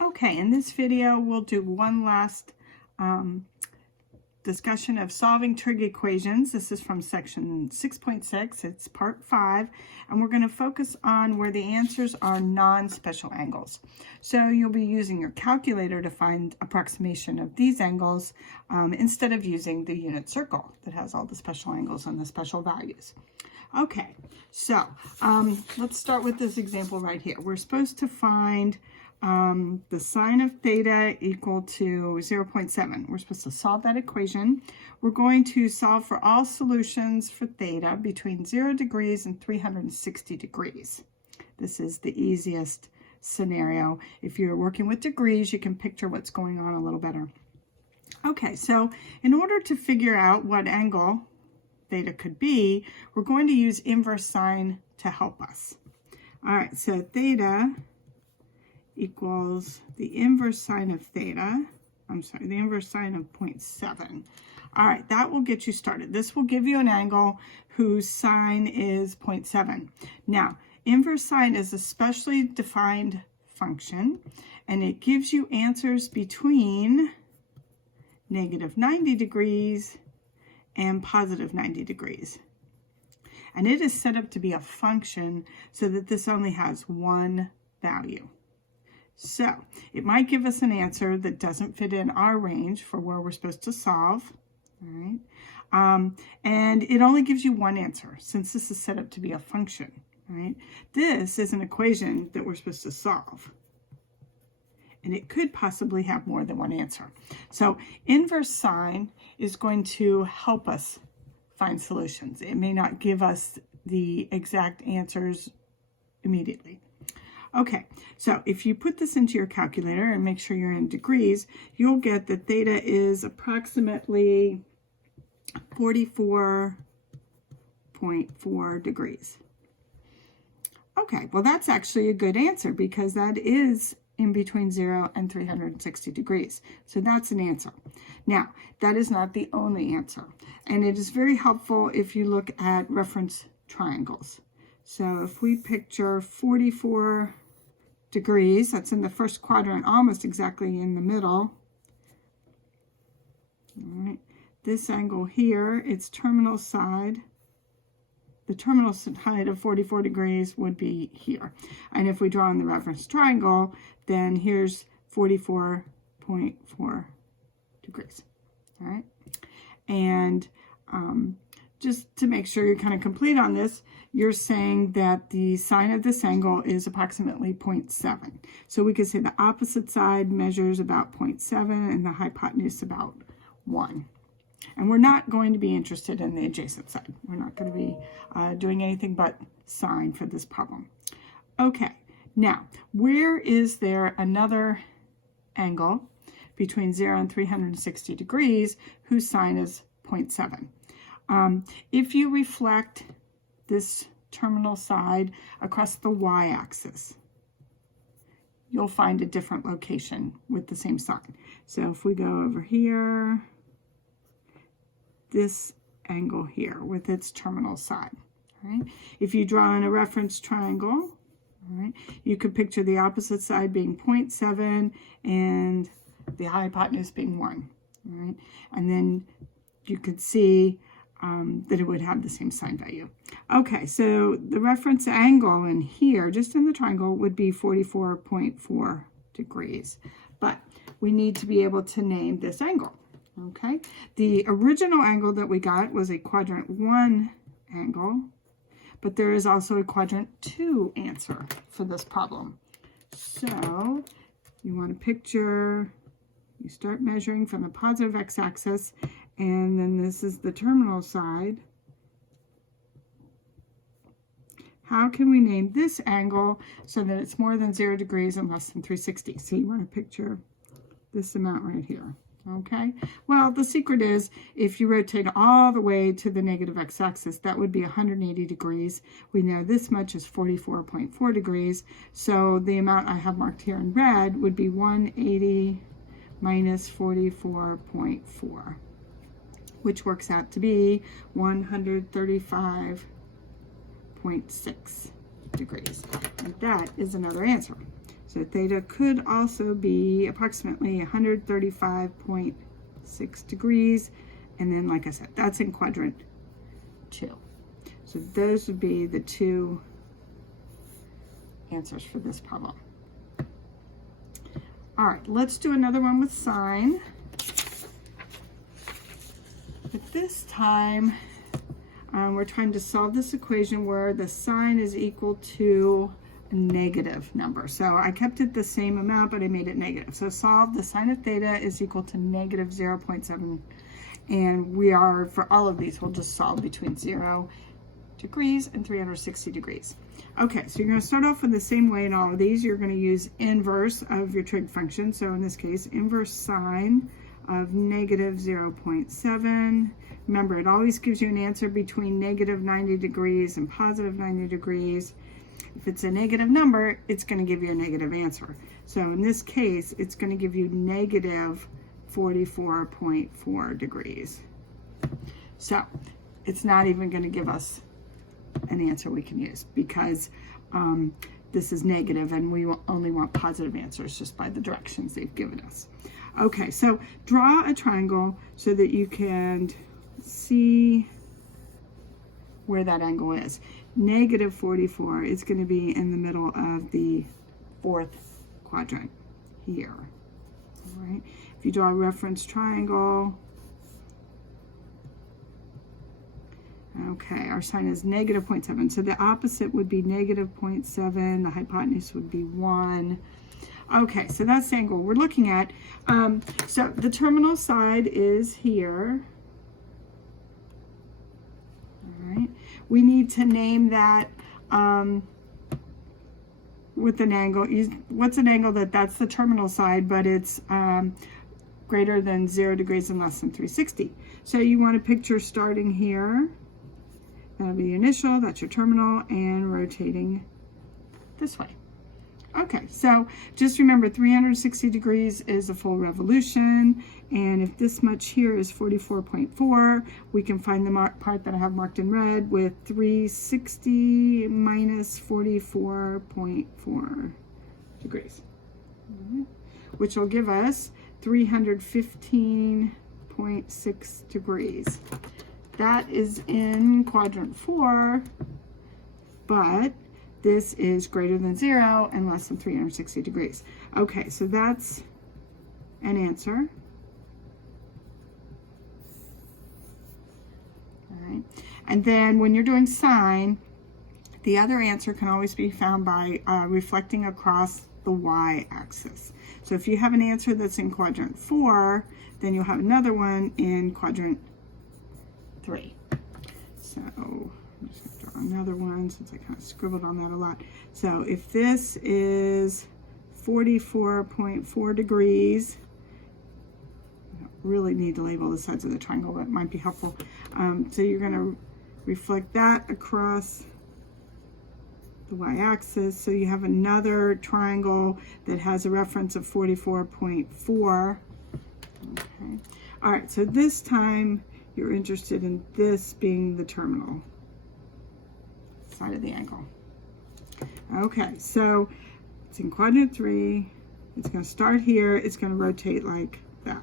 Okay, in this video, we'll do one last discussion of solving trig equations. This is from section 6.6, it's part 5, and we're going to focus on where the answers are non-special angles. So you'll be using your calculator to find approximation of these angles instead of using the unit circle that has all the special angles and the special values. Okay, so let's start with this example right here. We're supposed to find the sine of theta equal to 0.7. We're supposed to solve that equation. We're going to solve for all solutions for theta between 0 degrees and 360 degrees. This is the easiest scenario. If you're working with degrees, you can picture what's going on a little better. Okay, so in order to figure out what angle theta could be, we're going to use inverse sine to help us. All right, so theta equals the inverse sine of theta, the inverse sine of 0.7. All right, that will get you started. This will give you an angle whose sine is 0.7. Now, inverse sine is a specially defined function, and it gives you answers between negative 90 degrees and positive 90 degrees. And it is set up to be a function so that this only has one value. So it might give us an answer that doesn't fit in our range for where we're supposed to solve, all right? And it only gives you one answer since this is set up to be a function, right? This is an equation that we're supposed to solve, and it could possibly have more than one answer. So inverse sine is going to help us find solutions. It may not give us the exact answers immediately. Okay, so if you put this into your calculator and make sure you're in degrees, you'll get that theta is approximately 44.4 degrees. Okay, well that's actually a good answer because that is in between 0 and 360 degrees. So that's an answer. Now, that is not the only answer. And it is very helpful if you look at reference triangles. So if we picture 44 degrees, that's in the first quadrant, almost exactly in the middle. All right. This angle here, its terminal side, the terminal side of 44 degrees would be here. And if we draw on the reference triangle, then here's 44.4 degrees. All right. And just to make sure you're kind of complete on this, you're saying that the sine of this angle is approximately 0.7. So we could say the opposite side measures about 0.7 and the hypotenuse about 1. And we're not going to be interested in the adjacent side. We're not going to be doing anything but sine for this problem. Okay, now, where is there another angle between 0 and 360 degrees whose sine is 0.7? If you reflect this terminal side across the y-axis, you'll find a different location with the same sign. So if we go over here, this angle here with its terminal side, right? If you draw in a reference triangle, all right, you could picture the opposite side being 0.7 and the hypotenuse being 1, all right? And then you could see that it would have the same sine value. Okay, so the reference angle in here, just in the triangle, would be 44.4 degrees. But we need to be able to name this angle, okay? The original angle that we got was a quadrant 1 angle, but there is also a quadrant 2 answer for this problem. So you want to picture, you start measuring from the positive x-axis, and then this is the terminal side. How can we name this angle so that it's more than 0 degrees and less than 360? So you want to picture this amount right here, okay? Well, the secret is if you rotate all the way to the negative x-axis, that would be 180 degrees. We know this much is 44.4 degrees, so the amount I have marked here in red would be 180 minus 44.4. which works out to be 135.6 degrees. And that is another answer. So theta could also be approximately 135.6 degrees. And then, like I said, that's in quadrant 2. So those would be the 2 answers for this problem. All right, let's do another one with sine. But this time, we're trying to solve this equation where the sine is equal to a negative number. So I kept it the same amount, but I made it negative. So solve the sine of theta is equal to negative 0.7. And we are, for all of these, we'll just solve between 0 degrees and 360 degrees. Okay, so you're going to start off with the same way in all of these. You're going to use inverse of your trig function. So in this case, inverse sine of negative 0.7. Remember, it always gives you an answer between negative 90 degrees and positive 90 degrees. If it's a negative number, it's going to give you a negative answer. So in this case, it's going to give you negative 44.4 degrees. So it's not even going to give us an answer we can use because this is negative and we only want positive answers just by the directions they've given us. Okay, so draw a triangle so that you can see where that angle is. Negative 44 is going to be in the middle of the 4th quadrant here. All right, if you draw a reference triangle, okay, our sine is negative 0.7. So the opposite would be negative 0.7. The hypotenuse would be 1. Okay, so that's the angle we're looking at. So the terminal side is here. All right. We need to name that with an angle. What's an angle that's the terminal side, but it's greater than 0 degrees and less than 360. So you want to picture starting here. That'll be the initial, that's your terminal, and rotating this way. Okay, so just remember 360 degrees is a full revolution, and if this much here is 44.4, we can find the part that I have marked in red with 360 minus 44.4 degrees, which will give us 315.6 degrees. That is in quadrant 4, but this is greater than 0 and less than 360 degrees. Okay, so that's an answer. All right, and then when you're doing sine, the other answer can always be found by reflecting across the y-axis. So if you have an answer that's in quadrant 4, then you'll have another one in quadrant 3. So I'm just going to draw another one since I kind of scribbled on that a lot. So if this is 44.4 degrees, I don't really need to label the sides of the triangle, but it might be helpful. So you're going to reflect that across the y-axis. So you have another triangle that has a reference of 44.4. Okay. All right, so this time you're interested in this being the terminal side of the angle. Okay, so it's in quadrant 3. It's going to start here. It's going to rotate like that.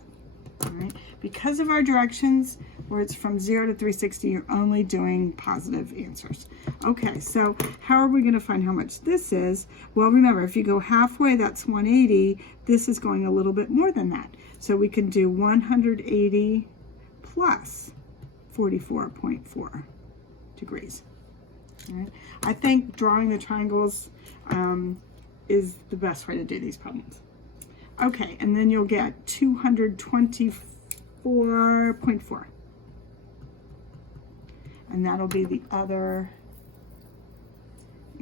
All right. Because of our directions, where it's from 0 to 360, you're only doing positive answers. Okay, so how are we going to find how much this is? Well, remember, if you go halfway, that's 180. This is going a little bit more than that. So we can do 180 plus 44.4 degrees. All right. I think drawing the triangles is the best way to do these problems. Okay, and then you'll get 224.4. And that'll be the other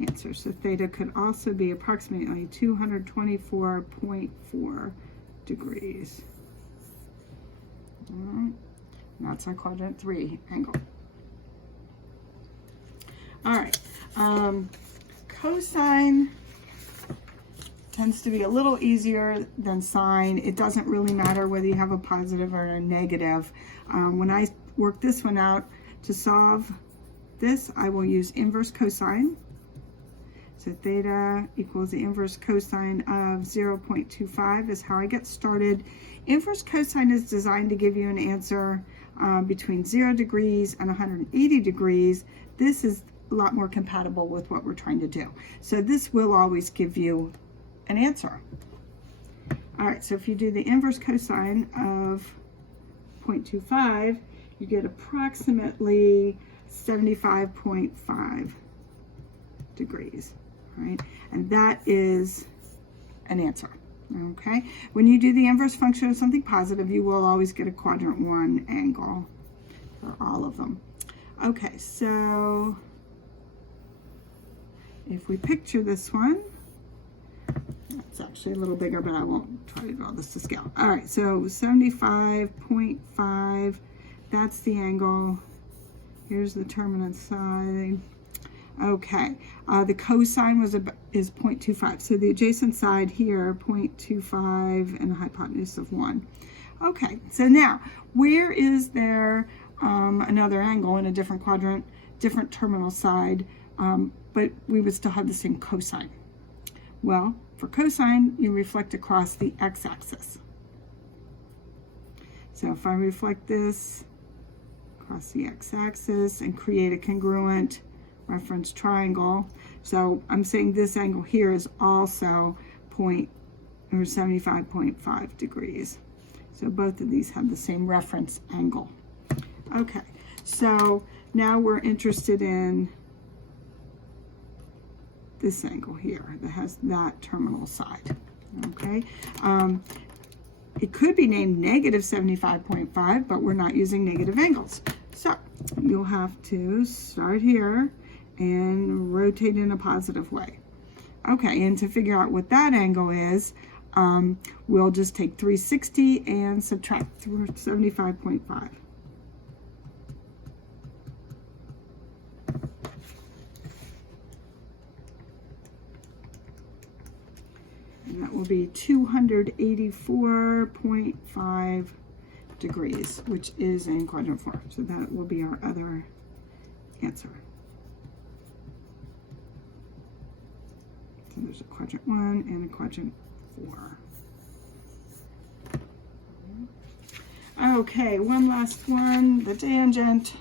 answer. So theta could also be approximately 224.4 degrees. All right. And that's our quadrant 3 angle. All right. Cosine tends to be a little easier than sine. It doesn't really matter whether you have a positive or a negative. When I work this one out to solve this, I will use inverse cosine. So theta equals the inverse cosine of 0.25 is how I get started. Inverse cosine is designed to give you an answer between 0 degrees and 180 degrees. This is a lot more compatible with what we're trying to do. So this will always give you an answer. All right, so if you do the inverse cosine of 0.25, you get approximately 75.5 degrees, right? And that is an answer, okay? When you do the inverse function of something positive, you will always get a quadrant 1 angle for all of them. Okay, so if we picture this one, it's actually a little bigger, but I won't try to draw this to scale. All right, so 75.5, that's the angle. Here's the term on the side. Okay, the cosine is 0.25. So the adjacent side here, 0.25, and a hypotenuse of 1. Okay, so now, where is there another angle in a different quadrant, different terminal side, but we would still have the same cosine? Well, for cosine, you reflect across the x-axis. So if I reflect this across the x-axis and create a congruent reference triangle, so I'm saying this angle here is also 75.5 degrees. So both of these have the same reference angle. Okay, so now we're interested in this angle here that has that terminal side, okay? It could be named negative 75.5, but we're not using negative angles. So you'll have to start here and rotate in a positive way. Okay, and to figure out what that angle is, we'll just take 360 and subtract 75.5. And that will be 284.5 degrees, which is in quadrant 4. So that will be our other answer. So there's a quadrant 1 and a quadrant 4. Okay, one last one, the tangent.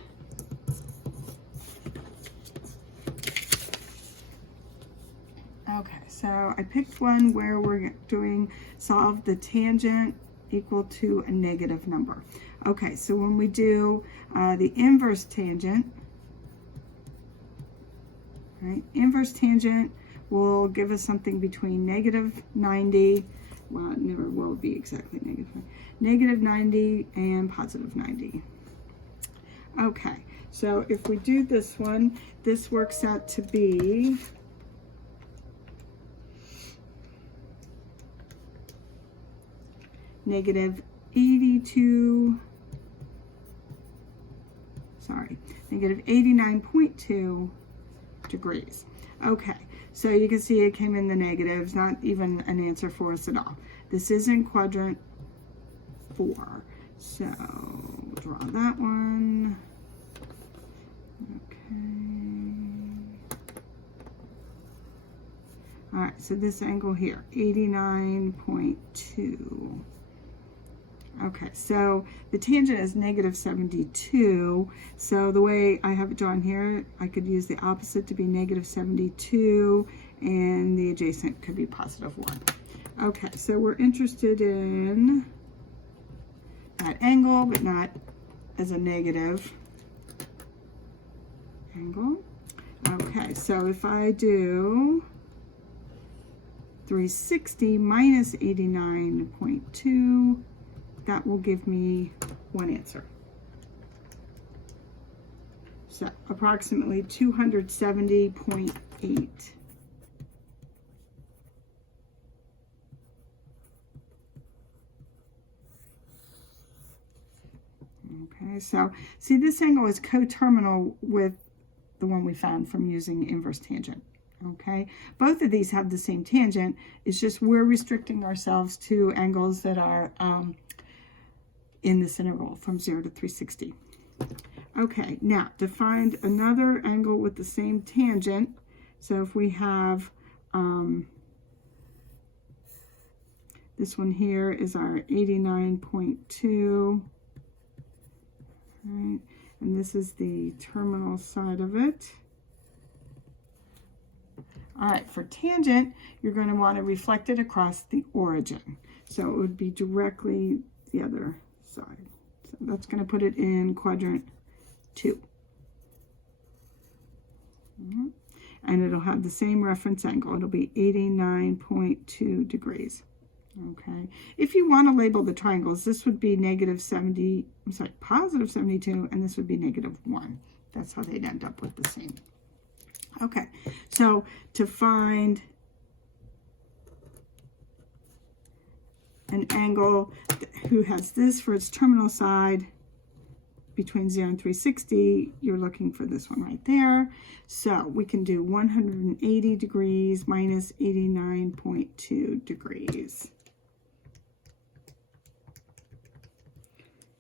Okay, so I picked one where we're doing solve the tangent equal to a negative number. Okay, so when we do the inverse tangent, right, inverse tangent will give us something between negative 90, well, it never will be exactly negative 90 and positive 90. Okay, so if we do this one, this works out to be negative 89.2 degrees. Okay, so you can see it came in the negatives, not even an answer for us at all. This is in quadrant 4. So draw that one. Okay. All right, so this angle here, 89.2. Okay, so the tangent is negative 72. So the way I have it drawn here, I could use the opposite to be negative 72, and the adjacent could be positive 1. Okay, so we're interested in that angle, but not as a negative angle. Okay, so if I do 360 minus 89.2, that will give me one answer. So approximately 270.8. Okay, so see, this angle is coterminal with the one we found from using inverse tangent. Okay, both of these have the same tangent. It's just we're restricting ourselves to angles that are in this interval from 0 to 360. Okay, now to find another angle with the same tangent, so if we have This one here is our 89.2. Right, and this is the terminal side of it. All right, for tangent, you're going to want to reflect it across the origin. So it would be directly the other side. So that's going to put it in quadrant 2. And it'll have the same reference angle. It'll be 89.2 degrees. Okay. If you want to label the triangles, this would be positive 72, and this would be -1. That's how they'd end up with the same. Okay. So to find an angle who has this for its terminal side between 0 and 360, you're looking for this one right there. So we can do 180 degrees minus 89.2 degrees.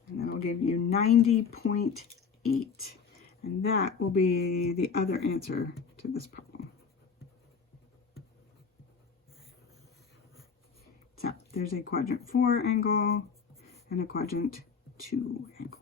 And that'll give you 90.8. And that will be the other answer to this problem. So there's a quadrant 4 angle and a quadrant 2 angle.